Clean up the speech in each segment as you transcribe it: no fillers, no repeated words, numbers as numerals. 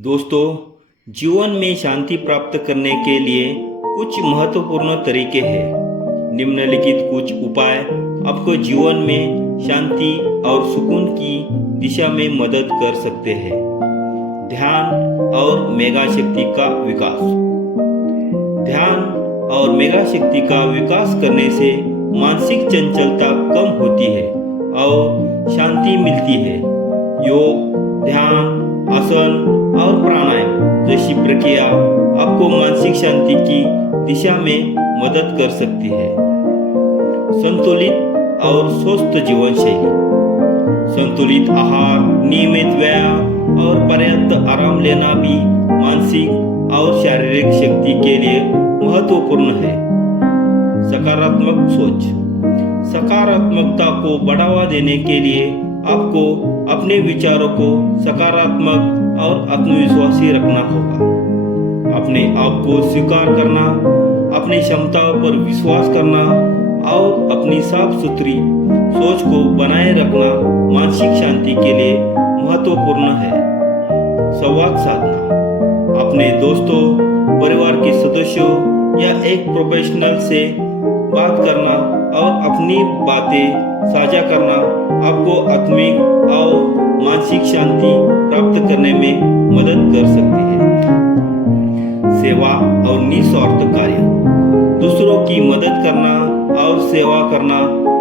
दोस्तों, जीवन में शांति प्राप्त करने के लिए कुछ महत्वपूर्ण तरीके हैं। निम्नलिखित कुछ उपाय आपको जीवन में शांति और सुकून की दिशा में मदद कर सकते हैं। ध्यान और मेगा शक्ति का विकास। ध्यान और मेगा शक्ति का विकास करने से मानसिक चंचलता कम होती है और शांति मिलती है। योग, ध्यान, आसन और प्राणायाम जैसी प्रक्रिया आपको मानसिक शांति की दिशा में मदद कर सकती है। संतुलित और स्वस्थ जीवन शैली। संतुलित आहार, नियमित व्यायाम और पर्याप्त आराम लेना भी मानसिक और शारीरिक शक्ति के लिए महत्वपूर्ण है। सकारात्मक सोच। सकारात्मकता को बढ़ावा देने के लिए आपको अपने विचारों को सकारात्मक और आत्मविश्वासी रखना होगा। अपने आप को स्वीकार करना, अपनी क्षमताओं पर विश्वास करना और अपनी साफ सुथरी सोच को बनाए रखना मानसिक शांति के लिए महत्वपूर्ण है। संवाद साधना। अपने दोस्तों, परिवार के सदस्यों या एक प्रोफेशनल से बात करना और अपनी बातें साझा करना आपको आत्मिक और मानसिक शांति प्राप्त करने में मदद कर सकती है। सेवा और निस्वार्थ कार्य। दूसरों की मदद करना और सेवा करना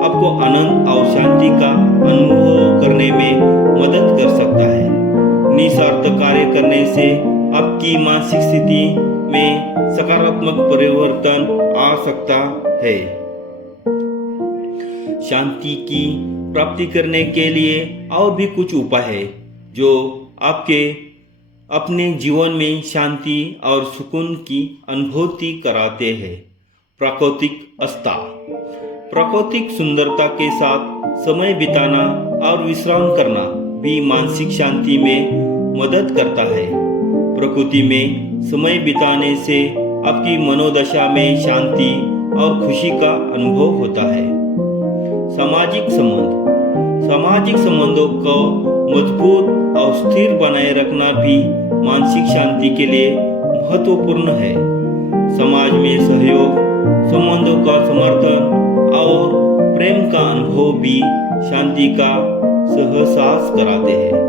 आपको आनंद और शांति का अनुभव करने में मदद कर सकता है। निस्वार्थ कार्य करने से आपकी मानसिक स्थिति में सकारात्मक परिवर्तन आ सकता है। शांति की प्राप्ति करने के लिए और भी कुछ उपाय है जो आपके अपने जीवन में शांति और सुकून की अनुभूति कराते हैं। प्राकृतिक आस्था। प्राकृतिक सुंदरता के साथ समय बिताना और विश्राम करना भी मानसिक शांति में मदद करता है। प्रकृति में समय बिताने से आपकी मनोदशा में शांति और खुशी का अनुभव होता है। सामाजिक संबंध। सामाजिक संबंधों को मजबूत और स्थिर बनाए रखना भी मानसिक शांति के लिए महत्वपूर्ण है। समाज में सहयोग, संबंधों का समर्थन और प्रेम का अनुभव भी शांति का एहसास कराते हैं।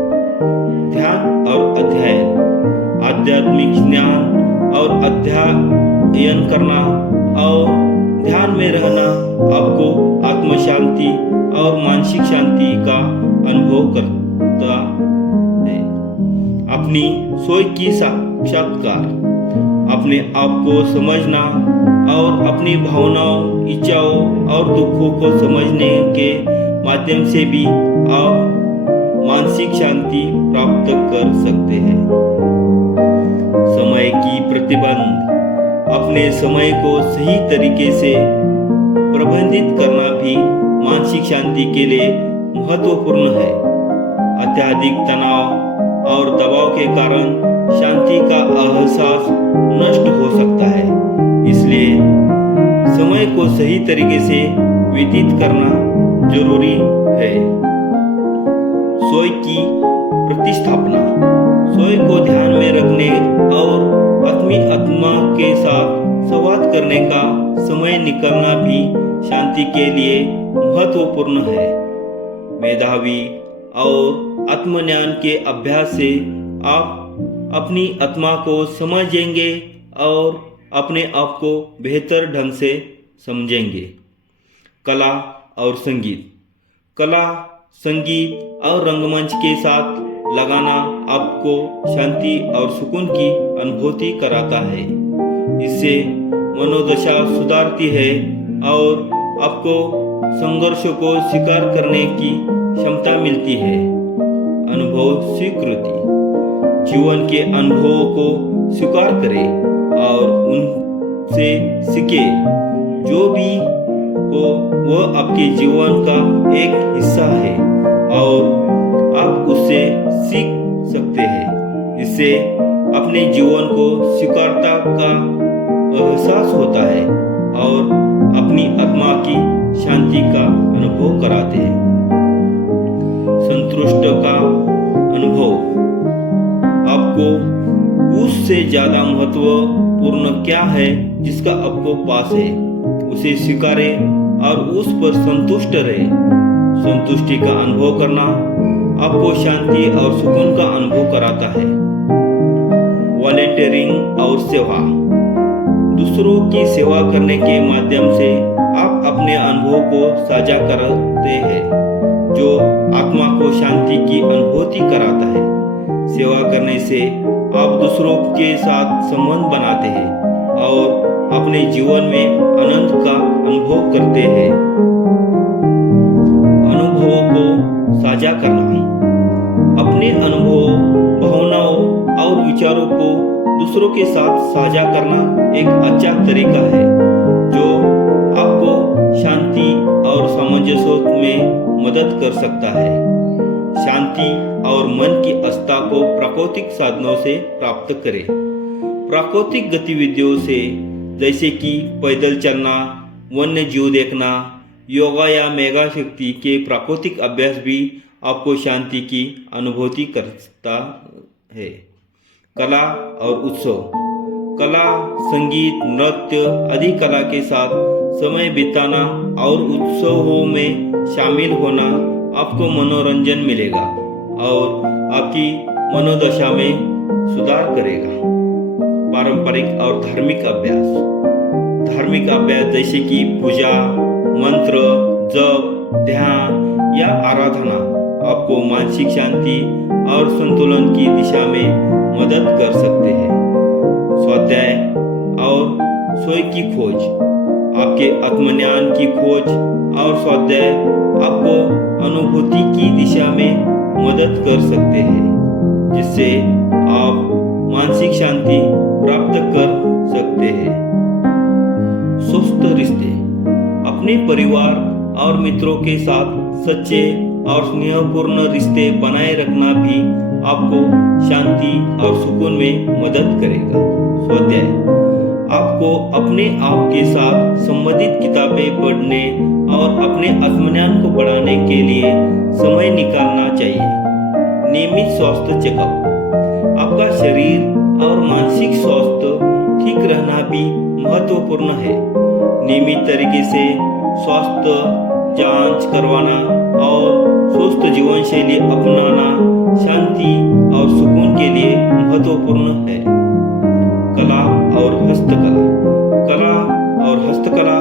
ध्यान और अध्ययन। आध्यात्मिक ज्ञान और अध्ययन करना और ध्यान में रहना आपको आत्म शांति और मानसिक शांति का अनुभव करता है। अपनी सोच की साक्षात्कार। अपने आप को समझना और अपनी भावनाओं, इच्छाओं और दुखों को समझने के माध्यम से भी आप मानसिक शांति प्राप्त कर सकते हैं। समय की प्रतिबंध। अपने समय को सही तरीके से प्रबंधित करना भी मानसिक शांति के लिए महत्वपूर्ण है। अत्यधिक तनाव और दबाव के कारण शांति का एहसास नष्ट हो सकता है, इसलिए समय को सही तरीके से व्यतीत करना जरूरी है। सोच की प्रतिस्थापना। सोच को ध्यान में रखने और अपनी आत्मा के साथ संवाद करने का समय निकालना भी शांति के लिए महत्वपूर्ण है। मेधावी और आत्मज्ञान के अभ्यास से आप अपनी आत्मा को समझेंगे और अपने आप को बेहतर ढंग से समझेंगे। कला और संगीत। कला, संगीत और रंगमंच के साथ लगाना आपको शांति और सुकून की अनुभूति कराता है। इससे मनोदशा सुधारती है और आपको संघर्षों को स्वीकार करने की क्षमता मिलती है। अनुभव स्वीकृति। जीवन के अनुभवों को स्वीकार करें और उनसे सीखें। जो भी हो वह आपके जीवन का एक हिस्सा है और आप उससे सीख सकते हैं। इससे अपने जीवन को स्वीकारता का एहसास होता है और अपनी आत्मा की शांति का अनुभव कराते हैं। संतुष्ट का अनुभव। आपको उससे ज्यादा महत्वपूर्ण क्या है जिसका आपको पास है, उसे स्वीकारें और उस पर संतुष्ट रहे। संतुष्टि का अनुभव करना आपको शांति और सुकून का अनुभव कराता है। वॉलेंटियरिंग और सेवा। दूसरों की सेवा करने के माध्यम से आप अपने अनुभव को साझा करते हैं, जो आत्मा को शांति की अनुभूति कराता है। सेवा करने से आप दूसरों के साथ संबंध बनाते हैं और अपने जीवन में आनंद का अनुभव करते हैं। अनुभवों को साझा करना। अपने अनुभवों, भावनाओं और विचारों को दूसरों के साथ साझा करना एक अच्छा तरीका है जो आपको शांति और सामंजस्य में मदद कर सकता है। शांति और मन की अस्था को प्राकृतिक साधनों से प्राप्त करें। प्राकृतिक गतिविधियों से जैसे कि पैदल चलना, वन्य जीव देखना, योगा या मेगा शक्ति के प्राकृतिक अभ्यास भी आपको शांति की अनुभूति करता है। कला और उत्सव। कला, संगीत, नृत्य आदि कला के साथ समय बिताना और उत्सवों में शामिल होना आपको मनोरंजन मिलेगा और आपकी मनोदशा में सुधार करेगा। पारंपरिक और धार्मिक अभ्यास। धार्मिक अभ्यास जैसे कि पूजा, मंत्र, जप, ध्यान या आराधना आपको मानसिक शांति और संतुलन की दिशा में मदद कर सकते हैं। स्वाध्याय और सोई की खोज। आपके आत्मज्ञान की खोज और स्वाध्याय आपको अनुभूति की दिशा में मदद कर सकते हैं, जिससे आप मानसिक शांति प्राप्त कर सकते हैं। स्वस्थ रिश्ते। अपने परिवार और मित्रों के साथ सच्चे और स्नेहपूर्ण रिश्ते बनाए रखना भी आपको शांति और सुकून में मदद करेगा। स्वाध्याय। आपको अपने आप के साथ संबंधित किताबें पढ़ने और अपने आत्मज्ञान को बढ़ाने के लिए समय निकालना चाहिए। नियमित स्वास्थ्य चेकअप। आपका शरीर और मानसिक स्वास्थ्य ठीक रहना भी महत्वपूर्ण है। नियमित तरीके से स्वास्थ्य जांच करवाना और स्वस्थ जीवन शैली अपनाना शांति और सुकून के लिए महत्वपूर्ण है। कला और हस्तकला। कला और हस्तकला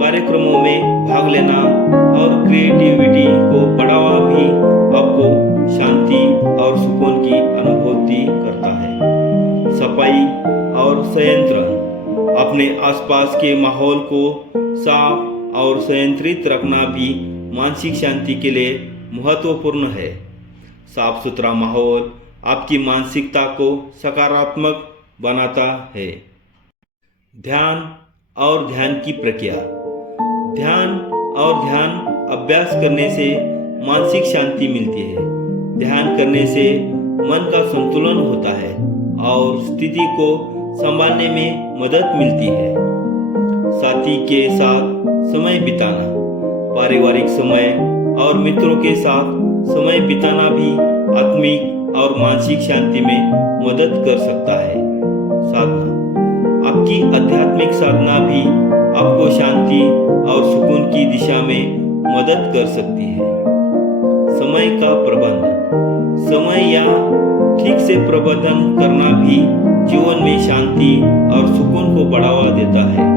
कार्यक्रमों में भाग लेना और क्रिएटिविटी को बढ़ावा भी आपको शांति और सुकून की अनुभूति करता है। सफाई और संयंत्रण। अपने आसपास के माहौल को साफ और संयंत्रित रखना भी मानसिक शांति के लिए महत्वपूर्ण है। साफ सुथरा माहौल आपकी मानसिकता को सकारात्मक बनाता है। ध्यान और ध्यान की प्रक्रिया। ध्यान और ध्यान अभ्यास करने से मानसिक शांति मिलती है। ध्यान करने से मन का संतुलन होता है और स्थिति को संभालने में मदद मिलती है। साथी के साथ समय बिताना। पारिवारिक समय और मित्रों के साथ समय बिताना भी आत्मिक और मानसिक शांति में मदद कर सकता है। साधना। आपकी आध्यात्मिक साधना भी आपको शांति और सुकून की दिशा में मदद कर सकती है। समय का प्रबंधन। समय या ठीक से प्रबंधन करना भी जीवन में शांति और सुकून को बढ़ावा देता है।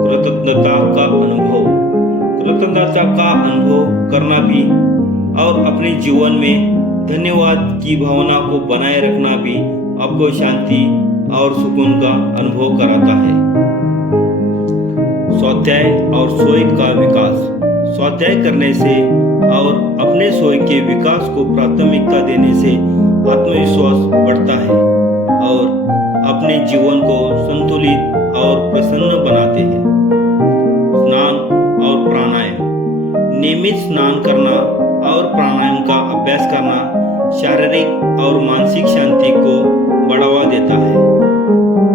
कृतज्ञता का अनुभव। कृतज्ञता का अनुभव करना भी और अपने जीवन में धन्यवाद की भावना को बनाए रखना भी आपको शांति और सुकून का अनुभव कराता है। स्वाध्याय और सोई का विकास। स्वाध्याय करने से और अपने सोई के विकास को प्राथमिकता देने से आत्मविश्वास बढ़ता है और अपने जीवन को संतुलित और प्रसन्न बनाते हैं। स्नान और प्राणायाम। नियमित स्नान करना और प्राणायाम का अभ्यास करना शारीरिक और मानसिक शांति को बढ़ावा देता है।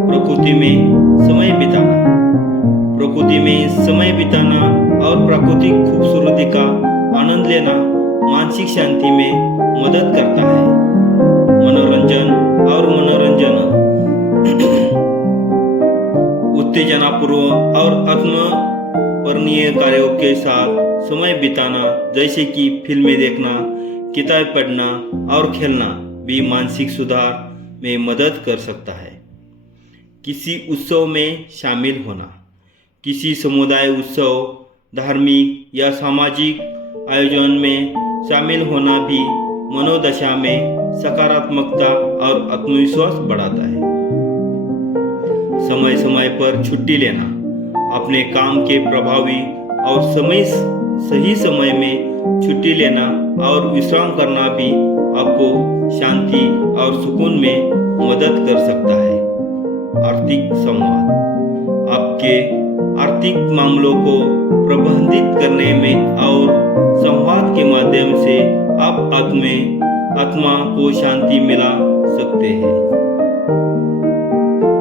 प्रकृति में समय बिताना। प्रकृति में समय बिताना और प्राकृतिक खूबसूरती का आनंद लेना मानसिक शांति में मदद करता है। मनोरंजन और मनोरंजन। के साथ समय बिताना जैसे कि फिल्में देखना, किताब पढ़ना और खेलना भी मानसिक सुधार में मदद कर सकता है। किसी उत्सव में शामिल होना, किसी समुदाय उत्सव, धार्मिक या सामाजिक आयोजन में शामिल होना भी मनोदशा में सकारात्मकता और आत्मविश्वास बढ़ाता है। समय समय पर छुट्टी लेना, अपने काम के प्रभावी और सही समय में छुट्टी लेना और विश्राम करना भी आपको शांति और सुकून में मदद कर सकता है। आर्थिक संवाद, आपके आर्थिक मामलों को प्रबंधित करने में और संवाद के माध्यम से आप आत्मा को शांति मिला सकते हैं।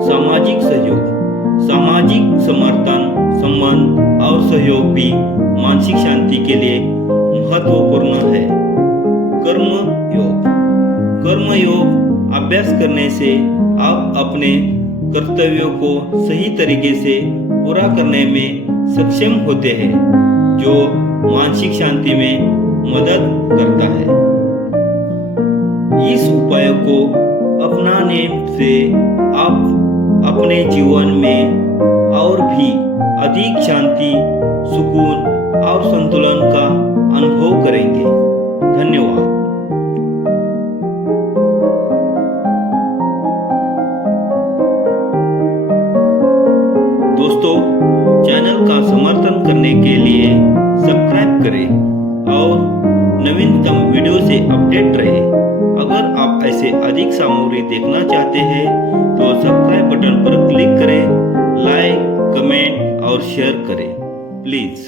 सामाजिक सहयोग, सामाजिक समर्थन, संबंध और सहयोग भी मानसिक शांति के लिए महत्वपूर्ण है। कर्म योग अभ्यास करने से आप अपने कर्तव्यों को सही तरीके से पूरा करने में सक्षम होते हैं, जो मानसिक शांति में मदद करता है। इस उपाय को अपनाने से आप अपने जीवन में और भी अधिक शांति, सुकून और संतुलन का अनुभव करेंगे। धन्यवाद। दोस्तों, चैनल का समर्थन करने के लिए सब्सक्राइब करें और नवीनतम वीडियो से अपडेट रहे। अगर आप ऐसे अधिक सामग्री देखना चाहते हैं तो सब्सक्राइब बटन पर क्लिक करें, लाइक, कमेंट और शेयर करें प्लीज़।